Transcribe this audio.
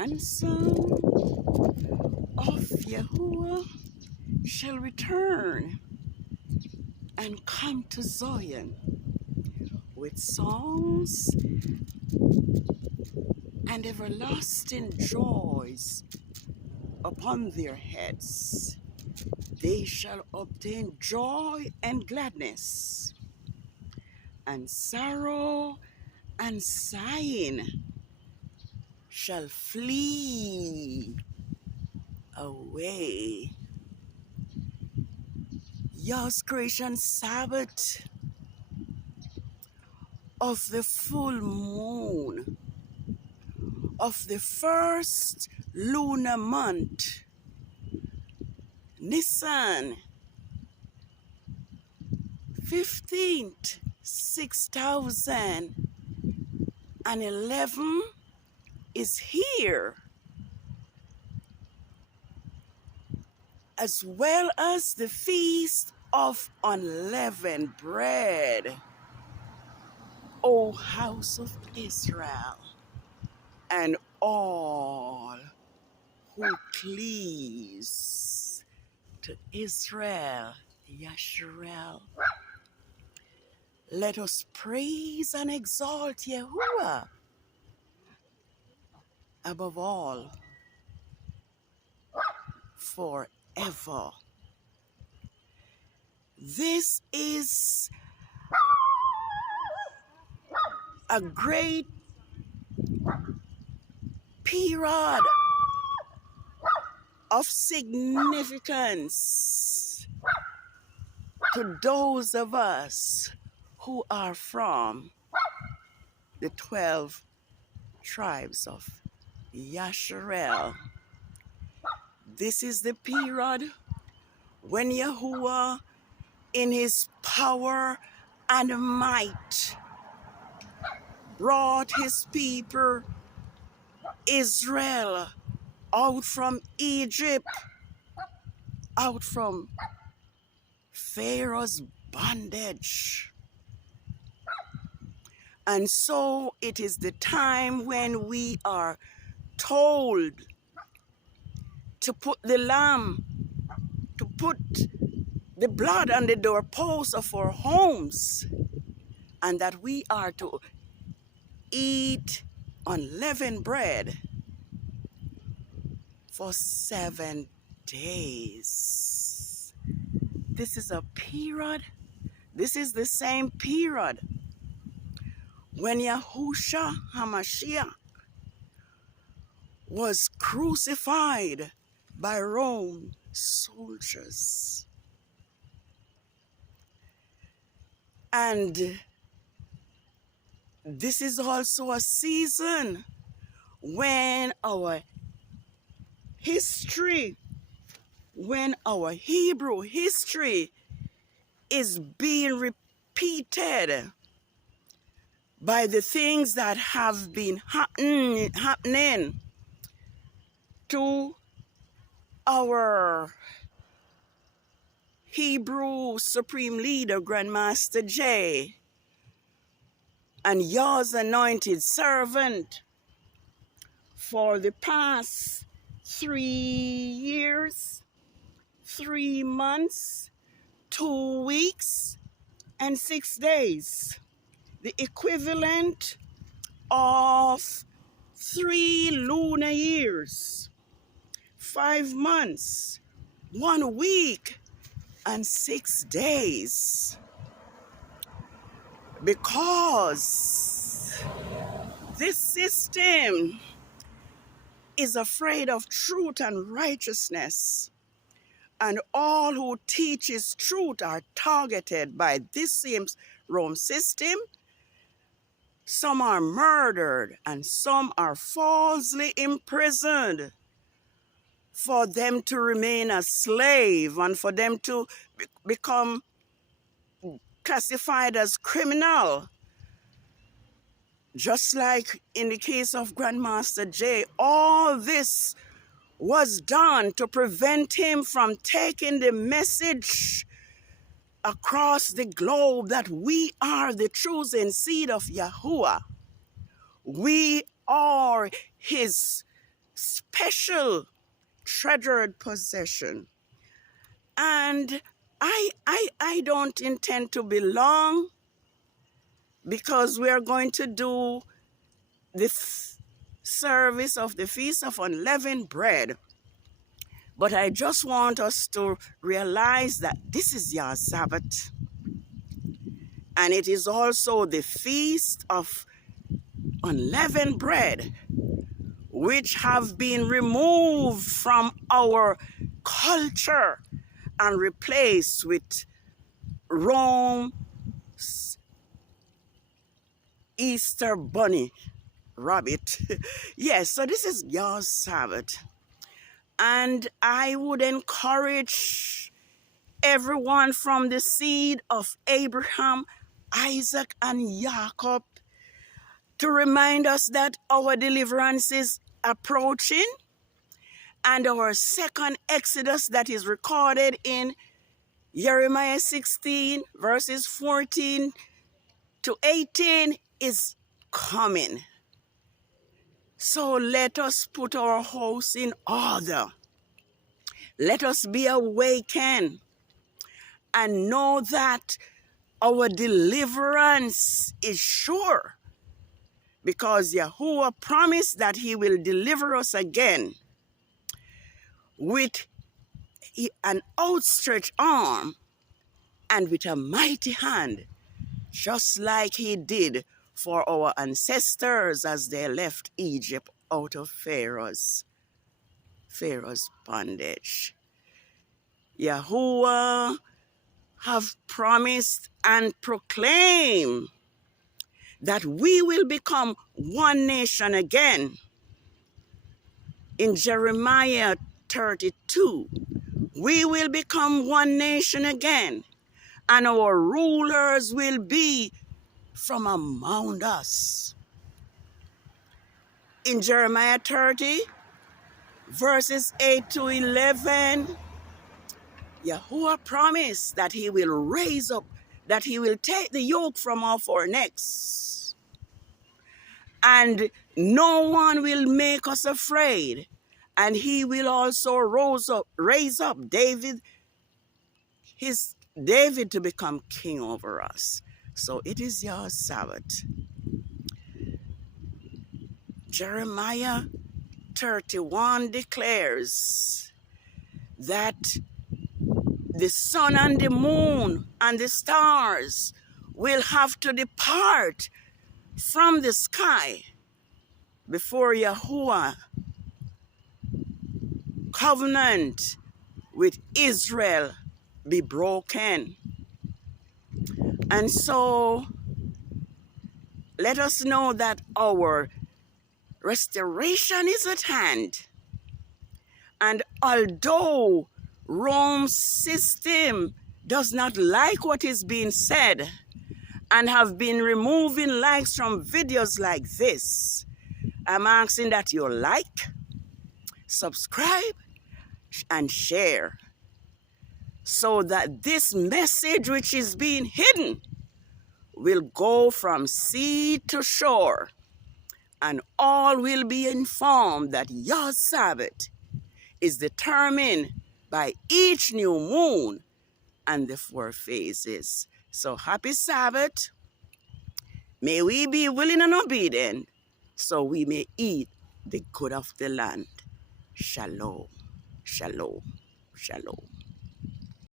ransom of Yahuwah shall return and come to Zion with songs and everlasting joys upon their heads. They shall obtain joy and gladness, and sorrow and sighing shall flee away. Yah's creation Sabbath of the full moon of the first lunar month, NISSAN, 15th, 6011 is here, as well as the Feast of Unleavened Bread, O house of Israel, and all who cleaves to Israel, Yasharel. Let us praise and exalt Yahuwah above all forever. This is a great period of significance to those of us who are from the 12 tribes of Yasharel. This is the period when Yahuwah, in his power and might, brought his people Israel out from Egypt, out from Pharaoh's bondage. And so it is the time when we are told to put the lamb, to put the blood on the doorposts of our homes, and that we are to eat unleavened bread for 7 days. This is a period, this is the same period when Yahushua HaMashiach was crucified by Rome soldiers. And this is also a season when our history, when our Hebrew history is being repeated by the things that have been happening to our Hebrew Supreme Leader, Grandmaster J, and Yah's anointed servant for the past 3 years, 3 months, 2 weeks, and 6 days. The equivalent of 3 lunar years, 5 months, 1 week, and 6 days. Because this system is afraid of truth and righteousness, and all who teaches truth are targeted by this same Rome system. Some are murdered and some are falsely imprisoned for them to remain a slave and for them to become classified as criminal. Just like in the case of Grandmaster J, all this was done to prevent him from taking the message across the globe that we are the chosen seed of Yahuwah. We are his special treasured possession. And I don't intend to be long, because we are going to do the service of the Feast of Unleavened Bread. But I just want us to realize that this is your Sabbath. And it is also the Feast of Unleavened Bread, which have been removed from our culture and replaced with Rome's Easter bunny rabbit. Yes, so this is your Sabbath. And I would encourage everyone from the seed of Abraham, Isaac, and Jacob to remind us that our deliverance is approaching, and our second Exodus that is recorded in Jeremiah 16 verses 14 to 18 is coming. So let us put our house in order. Let us be awakened and know that our deliverance is sure, because Yahuwah promised that he will deliver us again with an outstretched arm and with a mighty hand, just like he did for our ancestors as they left Egypt out of Pharaoh's bondage. Yahuwah have promised and proclaimed that we will become one nation again. In Jeremiah 32, we will become one nation again, and our rulers will be from among us. In Jeremiah 30, verses 8 to 11, Yahuwah promised that he will raise up, that he will take the yoke from off our necks, and no one will make us afraid. And he will also raise up David to become king over us. So it is your Sabbath. Jeremiah 31 declares that the sun and the moon and the stars will have to depart from the sky before Yahuwah covenant with Israel be broken. And so let us know that our restoration is at hand. And although Rome's system does not like what is being said and have been removing likes from videos like this, I'm asking that you like, subscribe, and share, so that this message which is being hidden will go from sea to shore, and all will be informed that your Sabbath is determined by each new moon and the 4 phases. So happy Sabbath. May we be willing and obedient, so we may eat the good of the land. Shalom, shalom, shalom.